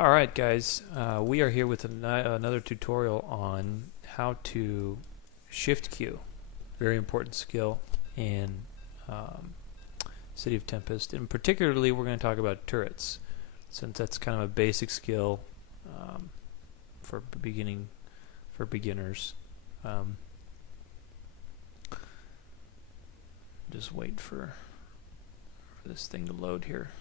Alright guys, we are here with another tutorial on how to shift queue. Very important skill in City of Tempest, and particularly we're going to talk about turrets, since that's kind of a basic skill for beginners. Just wait for this thing to load here.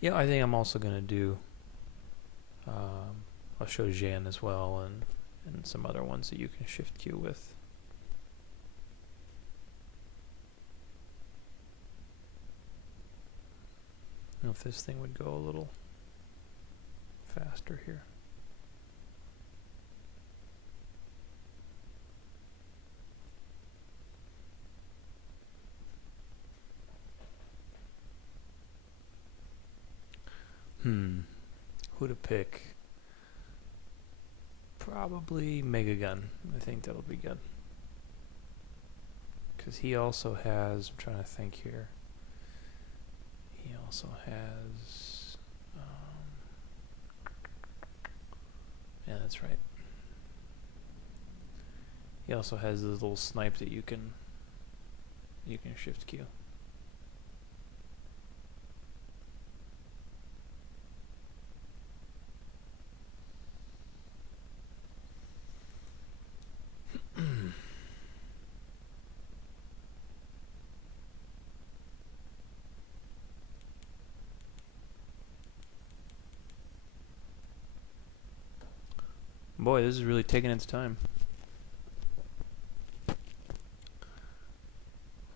Yeah, I think I'm also going to do, I'll show Jan as well, and some other ones that you can shift queue with. I don't know if this thing would go a little faster here. Who to pick? Probably Megagun. I think that'll be good. Because he also has, I'm trying to think here. He also has, yeah, that's right. He also has this little snipe that you can shift queue. Boy, this is really taking its time.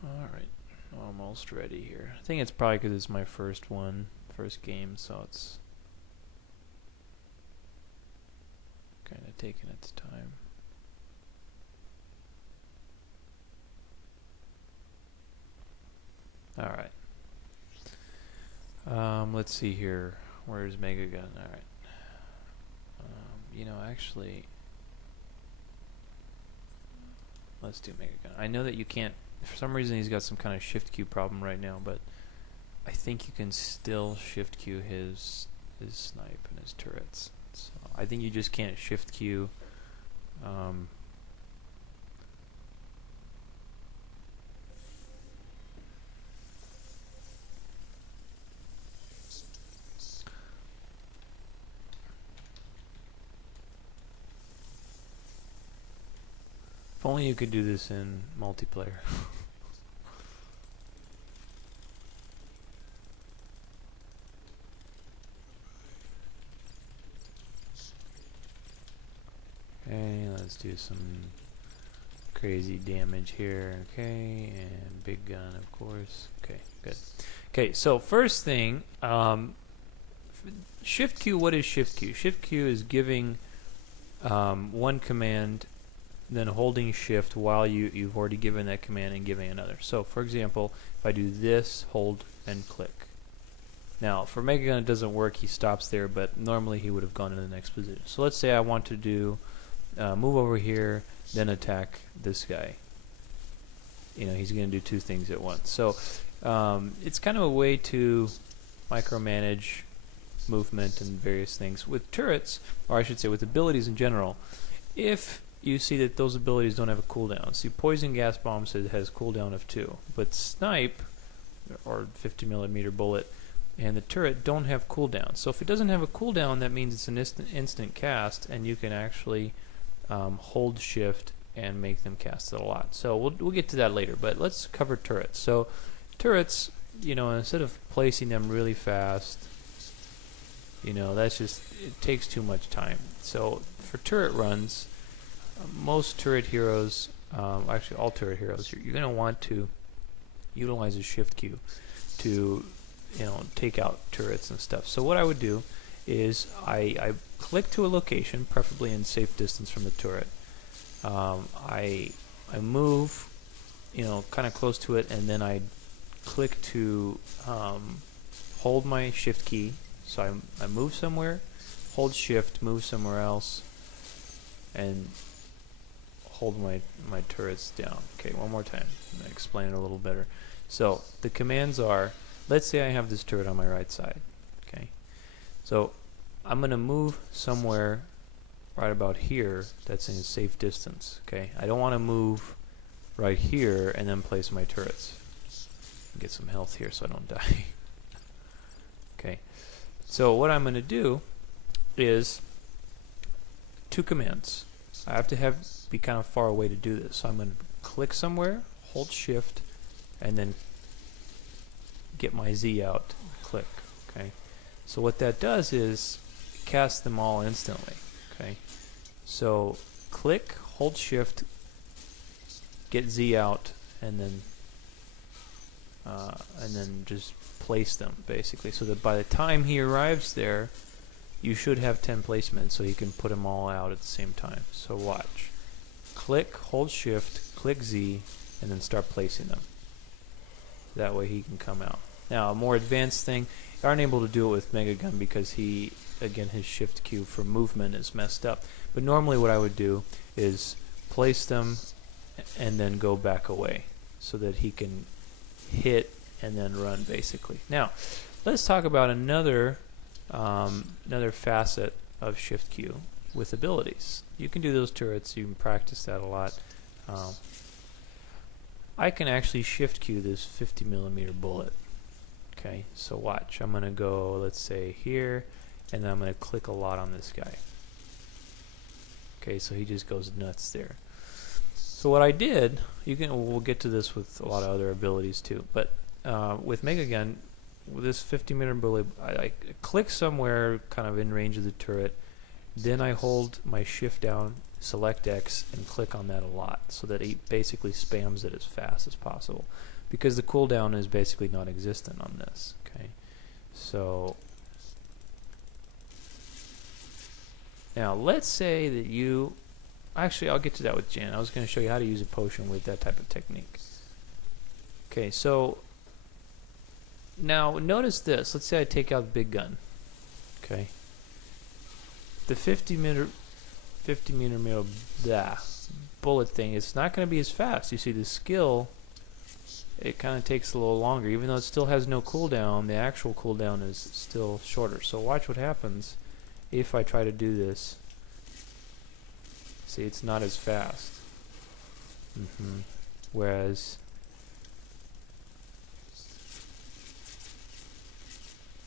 Alright, almost ready here. I think it's probably because it's my first game, so it's kind of taking its time. Alright. Let's see here. Where's Megagun? Alright. You know, actually, let's do Megagun. I know that you can't, for some reason he's got some kind of shift queue problem right now, but I think you can still shift queue his snipe and his turrets. So I think you just can't shift queue if only you could do this in multiplayer. Okay, let's do some crazy damage here. Okay, and big gun, of course. Okay, good. Okay, so first thing, shift queue. What is shift queue? Shift queue is giving one command, then holding shift while you've already given that command and giving another. So for example, if I do this, hold and click. Now for Megagun it doesn't work, he stops there, but normally he would have gone to the next position. So let's say I want to do move over here, then attack this guy. You know, he's going to do two things at once. So it's kind of a way to micromanage movement and various things. With turrets, or I should say with abilities in general, if you see that those abilities don't have a cooldown. See, poison gas bomb says it has cooldown of 2, but snipe, or 50mm bullet, and the turret don't have cooldown. So if it doesn't have a cooldown, that means it's an instant cast, and you can actually hold shift and make them cast it a lot. So we'll get to that later, but let's cover turrets. So turrets, you know, instead of placing them really fast, you know, that's just, it takes too much time. So for turret runs, most turret heroes, actually all turret heroes, you're going to want to utilize a shift queue to, you know, take out turrets and stuff. So what I would do is I click to a location, preferably in safe distance from the turret. I move, you know, kind of close to it, and then I click to hold my shift key. So I move somewhere, hold shift, move somewhere else, and hold my turrets down. Okay, one more time. I'm going to explain it a little better. So the commands are let's say I have this turret on my right side. Okay, so I'm going to move somewhere right about here that's in a safe distance. Okay, I don't want to move right here and then place my turrets. Get some health here so I don't die. Okay, so what I'm going to do is two commands. I have to be kind of far away to do this. So I'm going to click somewhere, hold shift, and then get my Z out, click. Okay, so what that does is cast them all instantly. Okay, so click, hold shift, get Z out, and then just place them basically, so that by the time he arrives there, you should have 10 placements, so you can put them all out at the same time. So watch. Click, hold shift, click Z, and then start placing them. That way he can come out. Now, a more advanced thing, you aren't able to do it with Mega Gun because again, his shift Q for movement is messed up. But normally what I would do is place them and then go back away so that he can hit and then run basically. Now, let's talk about another facet of shift Q with abilities. You can do those turrets, you can practice that a lot. I can actually shift Q this 50mm bullet. Okay, so watch. I'm going to go, let's say, here, and then I'm going to click a lot on this guy. Okay, so he just goes nuts there. So what I did, we'll get to this with a lot of other abilities too, but with Mega Gun, with this 50mm bullet, I click somewhere kind of in range of the turret, then I hold my shift down, select X, and click on that a lot, so that it basically spams it as fast as possible, because the cooldown is basically non-existent on this. Okay, so now let's say that you, actually I'll get to that with Jan. I was going to show you how to use a potion with that type of technique. Okay, so now notice this. Let's say I take out the big gun. Okay, the 50mm bullet thing, it's not going to be as fast. You see, the skill, it kind of takes a little longer. Even though it still has no cooldown, the actual cooldown is still shorter. So watch what happens if I try to do this. See, it's not as fast. Whereas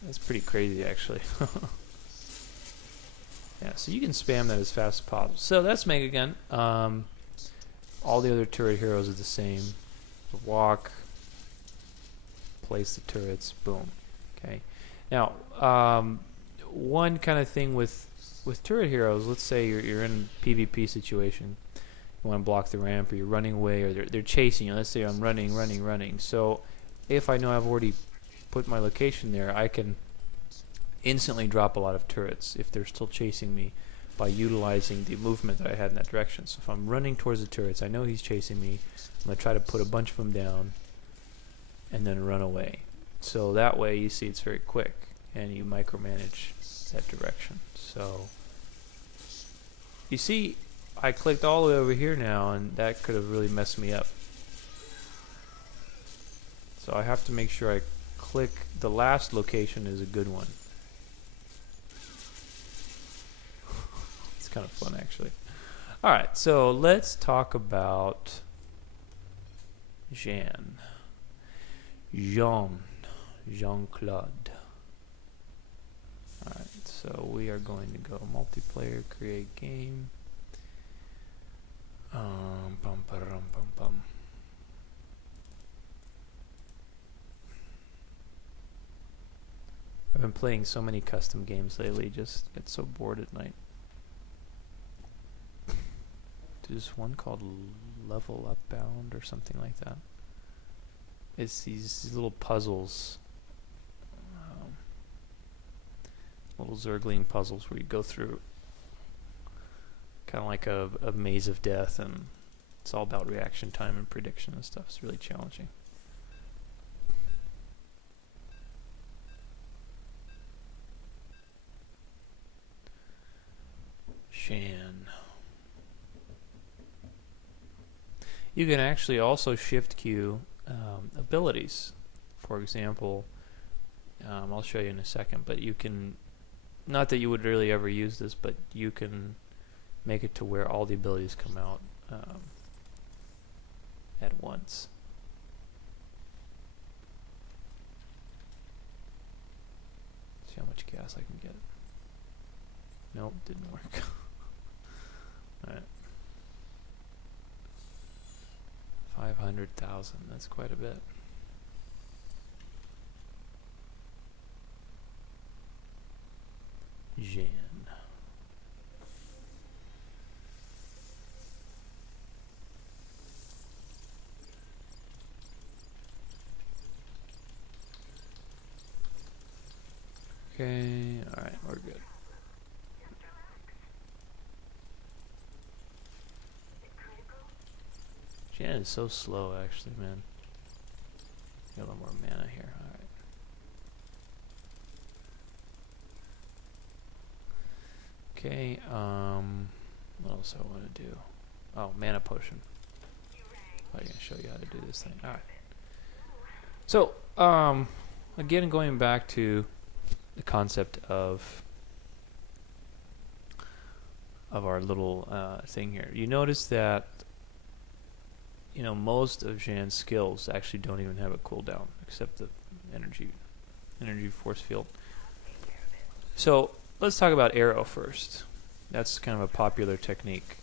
that's pretty crazy, actually. Yeah, so you can spam that as fast as possible. So that's Mega Gun. All the other turret heroes are the same. Walk, place the turrets, boom. Okay. Now, one kind of thing with turret heroes, let's say you're in a PvP situation, you want to block the ramp, or you're running away, or they're chasing you. Let's say I'm running. So if I know I've already put my location there, I can instantly drop a lot of turrets if they're still chasing me by utilizing the movement that I had in that direction. So if I'm running towards the turrets, I know he's chasing me, I'm going to try to put a bunch of them down and then run away. So that way you see it's very quick and you micromanage that direction. So you see I clicked all the way over here now, and that could have really messed me up. So I have to make sure I click the last location is a good one. It's kind of fun, actually. Alright, so let's talk about Jean-Claude. Alright, so we are going to go multiplayer, create game. I've been playing so many custom games lately, just get so bored at night. There's one called Level Up Bound or something like that. It's these little puzzles, little Zergling puzzles where you go through kind of like a maze of death, and it's all about reaction time and prediction and stuff. It's really challenging. Shan. You can actually also shift queue abilities. For example, I'll show you in a second, but you can, not that you would really ever use this, but you can make it to where all the abilities come out at once. See how much gas I can get. Nope, didn't work. Alright. 500,000, that's quite a bit. Jan. Okay, alright, we're good. Jan is so slow, actually, man. Get a little more mana here. Alright. Okay, what else I want to do? Oh, mana potion. I'm going to show you how to do this thing. Alright. So, again, going back to the concept of our little thing here. You notice that most of Jan's skills actually don't even have a cooldown, except the energy force field. So let's talk about arrow first. That's kind of a popular technique.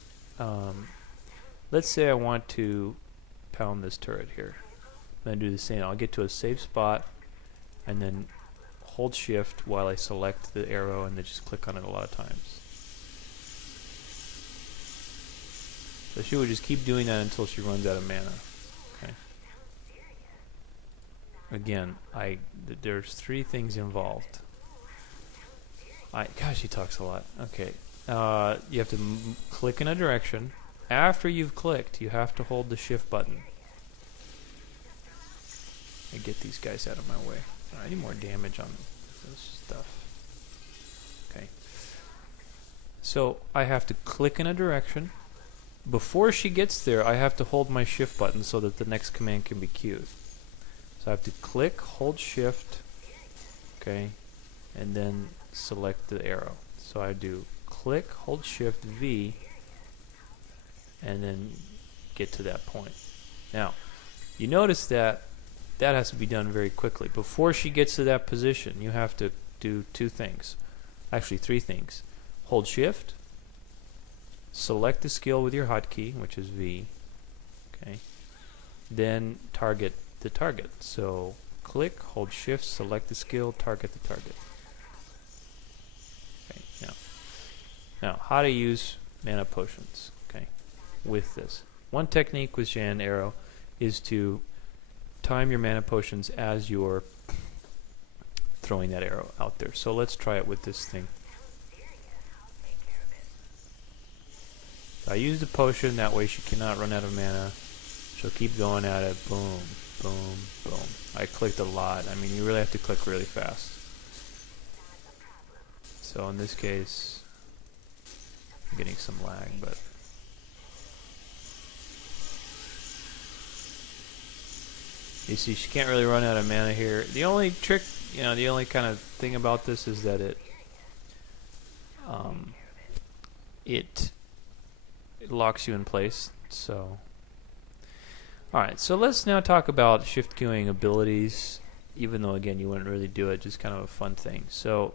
Let's say I want to pound this turret here. I'm going to do the same. I'll get to a safe spot and then hold shift while I select the arrow and then just click on it a lot of times. So she would just keep doing that until she runs out of mana. Okay. Again, there's 3 things involved. Gosh, she talks a lot. Okay. You have to click in a direction. After you've clicked, you have to hold the shift button. And get these guys out of my way. I need more damage on this stuff. Okay. So I have to click in a direction. Before she gets there, I have to hold my shift button so that the next command can be queued. So I have to click, hold shift, okay, and then select the arrow. So I do click, hold shift, V, and then get to that point. Now, you notice that has to be done very quickly. Before she gets to that position, you have to do 2 things. Actually, 3 things. Hold shift, select the skill with your hotkey, which is V, okay, then target the target. So click, hold shift, select the skill, target the target. Okay, now how to use mana potions, okay, with this. One technique with Jan Arrow is to time your mana potions as you're throwing that arrow out there. So let's try it with this thing. So I use the potion, that way she cannot run out of mana. She'll keep going at it, boom, boom, boom. I clicked a lot. I mean, you really have to click really fast. So in this case, I'm getting some lag, but you see she can't really run out of mana here. The only trick, the only kind of thing about this is that it locks you in place. So alright, so let's now talk about shift queuing abilities, even though again you wouldn't really do it, just kind of a fun thing. So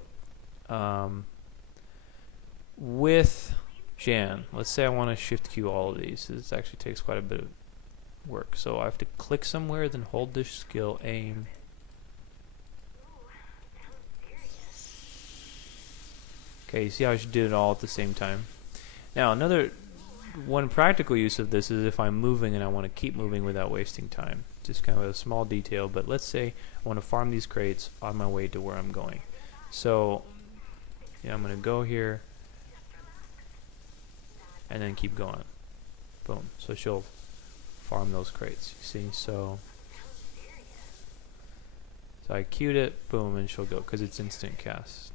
with Jan, let's say I want to shift queue all of these. This actually takes quite a bit of work. So I have to click somewhere, then hold this skill, aim. Okay, you see how she did it all at the same time? Now one practical use of this is if I'm moving and I want to keep moving without wasting time. Just kind of a small detail, but let's say I want to farm these crates on my way to where I'm going. So I'm going to go here and then keep going. Boom. So she'll farm those crates. You see? So I queued it, boom, and she'll go because it's instant cast.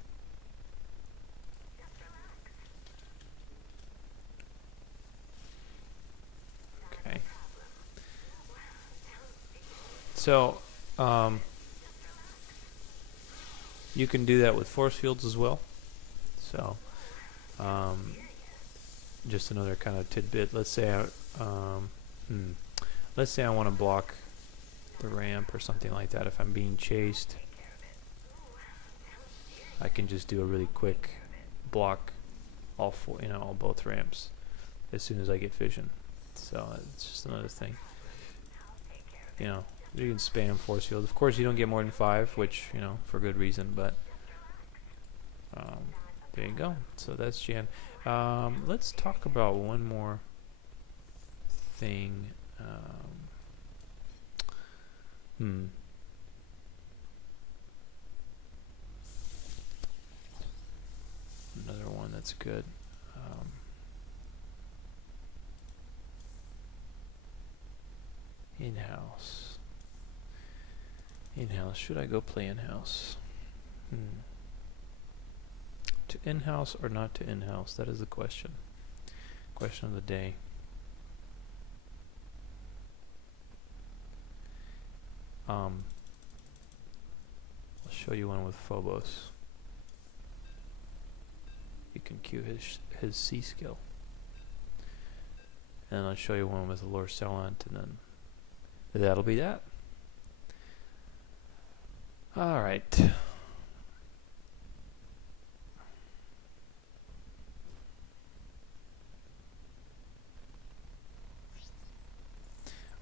Okay. So You can do that with force fields as well. So, just another kind of tidbit. Let's say I want to block the ramp or something like that. If I'm being chased, I can just do a really quick block all both ramps as soon as I get vision. So it's just another thing. You can spam force field. Of course, you don't get more than 5, which for good reason. But there you go. So that's Jan. Let's talk about one more thing. Another one that's good. In-house. In-house. Should I go play in-house? To in-house or not to in-house? That is the question. Question of the day. I'll show you one with Phobos. You can queue his C skill. And I'll show you one with Lord Salant, and then that'll be that. Alright.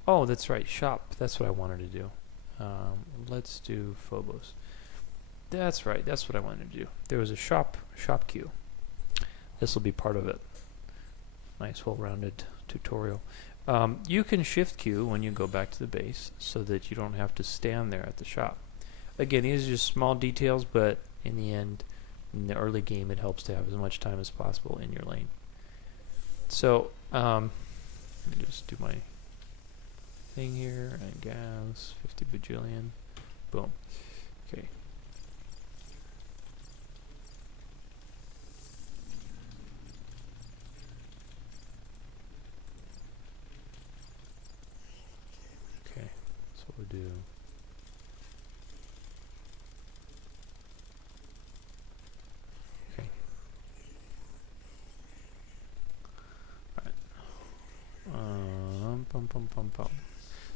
Oh, that's right, shop. That's what I wanted to do. Let's do Phobos. That's right, that's what I wanted to do. There was a shop queue. This will be part of it. Nice, well-rounded tutorial. You can shift queue when you go back to the base so that you don't have to stand there at the shop. Again, these are just small details, but in the end, in the early game, it helps to have as much time as possible in your lane. So, let me just do my thing here, and gas, 50 bajillion, boom. Okay. Okay, so we'll do. Okay. Alright.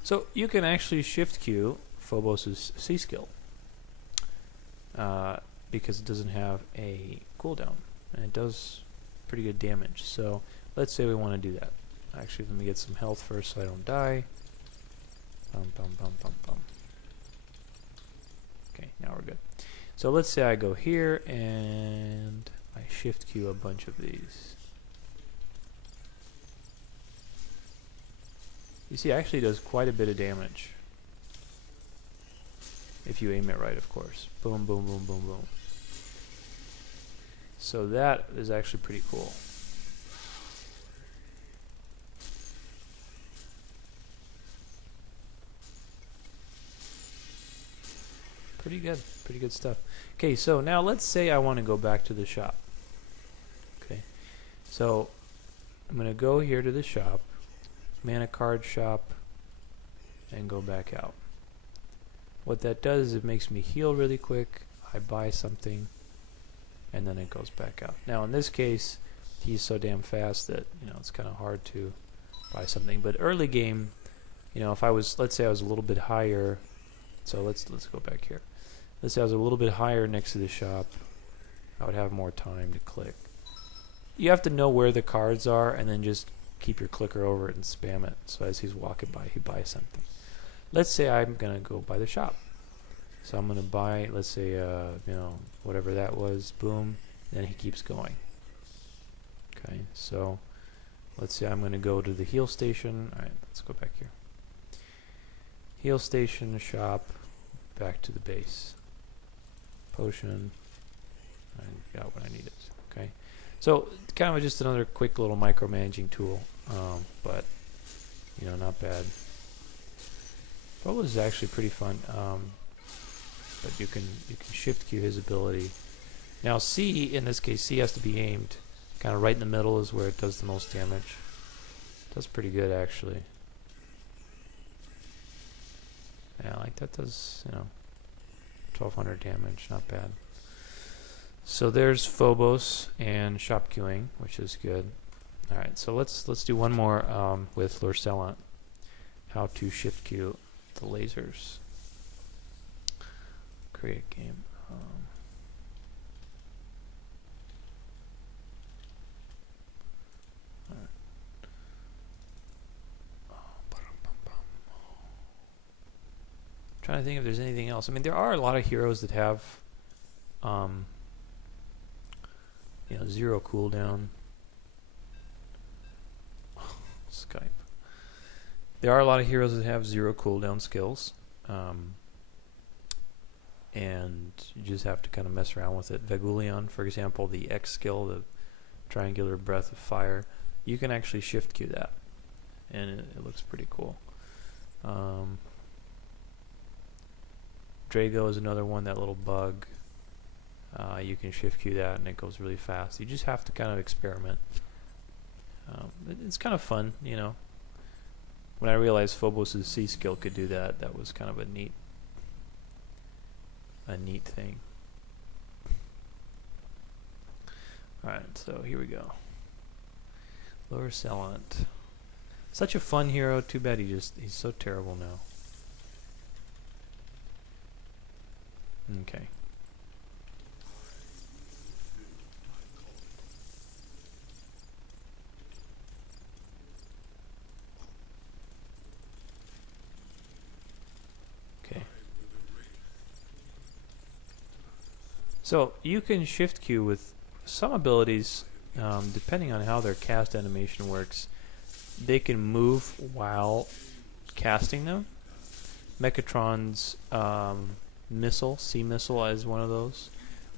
So you can actually shift queue Phobos' C skill because it doesn't have a cooldown and it does pretty good damage. So let's say we want to do that. Actually, let me get some health first so I don't die. Okay, now we're good. So let's say I go here and I shift queue a bunch of these. You see, it actually does quite a bit of damage. If you aim it right, of course. Boom, boom, boom, boom, boom. So that is actually pretty cool. Pretty good stuff. Okay, so now let's say I want to go back to the shop. Okay, so I'm going to go here to the shop, mana card shop, and go back out. What that does is it makes me heal really quick. I buy something, and then it goes back out. Now in this case, he's so damn fast that it's kind of hard to buy something. But early game, if I was, let's say I was a little bit higher. So let's go back here. Let's say I was a little bit higher next to the shop. I would have more time to click. You have to know where the cards are, and then just keep your clicker over it and spam it. So as he's walking by, he buys something. Let's say I'm gonna go by the shop. So I'm gonna buy, let's say, whatever that was. Boom. Then he keeps going. Okay. So let's say I'm gonna go to the heal station. All right. Let's go back here. Heal station, shop, back to the base. Potion. I got what I needed. Okay. So kind of just another quick little micromanaging tool, but not bad. Phobos is actually pretty fun, but you can shift queue his ability. Now C, in this case, C has to be aimed kind of right in the middle is where it does the most damage. Does pretty good actually. Yeah, like that does 1200 damage, not bad. So there's Phobos and shop queuing, which is good. All right, so let's do one more with Lorcellant. How to shift queue the lasers. Create game. All right. Trying to think if there's anything else. I mean, there are a lot of heroes that have, you know, 0 cooldown. Skype. There are a lot of heroes that have 0 cooldown skills, and you just have to kind of mess around with it. Vegulion, for example, the X skill, the triangular breath of fire, you can actually shift queue that, and it looks pretty cool. Drago is another one, that little bug. You can shift queue that and it goes really fast. You just have to kind of experiment. It's kind of fun, you know. When I realized Phobos' C skill could do that, that was kind of a neat thing. Alright, so here we go. Lorcellant. Such a fun hero, too bad he's so terrible now. Okay. Okay. So you can shift queue with some abilities, depending on how their cast animation works. They can move while casting them. Mechatron's missile, C-missile is one of those.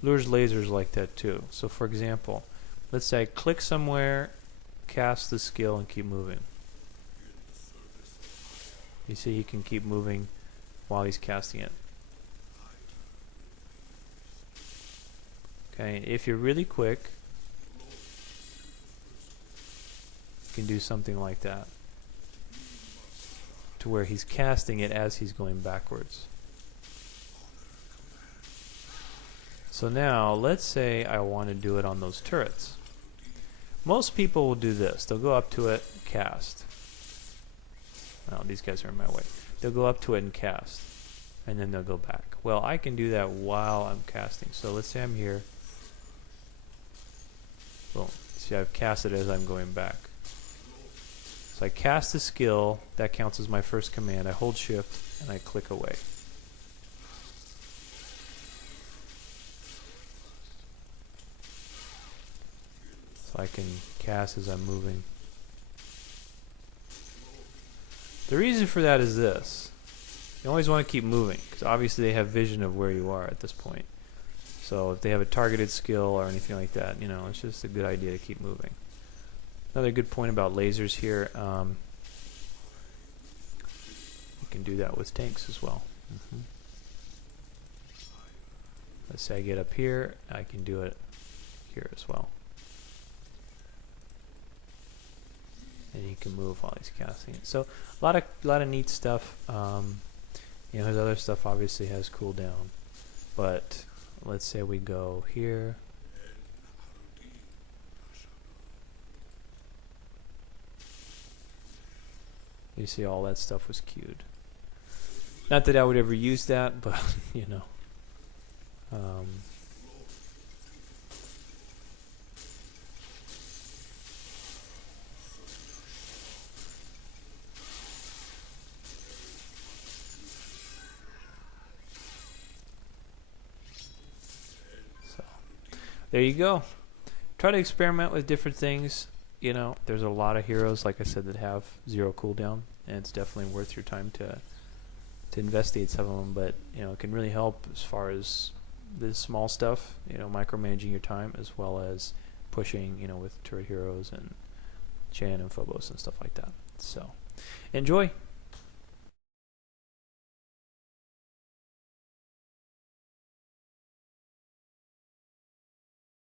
Lures lasers like that too. So for example, let's say I click somewhere, cast the skill, and keep moving. You see he can keep moving while he's casting it. Okay, if you're really quick, you can do something like that, to where he's casting it as he's going backwards. So now, let's say I want to do it on those turrets. Most people will do this. They'll go up to it, cast. Oh, these guys are in my way. They'll go up to it and cast, and then they'll go back. Well, I can do that while I'm casting. So let's say I'm here. Boom. See, I've casted as I'm going back. So I cast the skill. That counts as my first command. I hold shift, and I click away. I can cast as I'm moving. The reason for that is this. You always want to keep moving, because obviously they have vision of where you are at this point. So if they have a targeted skill or anything like that, you know, it's just a good idea to keep moving. Another good point about lasers here, you can do that with tanks as well. Let's say I get up here, I can do it here as well. And you can move while he's casting it. So a lot of neat stuff. You know, his other stuff obviously has cooldown, but let's say we go here. You see all that stuff was queued. Not that I would ever use that, but you know. There you go. Try to experiment with different things. You know, there's a lot of heroes, like I said, that have 0 cooldown, and it's definitely worth your time to investigate some of them. But you know, it can really help as far as the small stuff. You know, micromanaging your time, as well as pushing. You know, with turret heroes and Chan and Phobos and stuff like that. So, enjoy.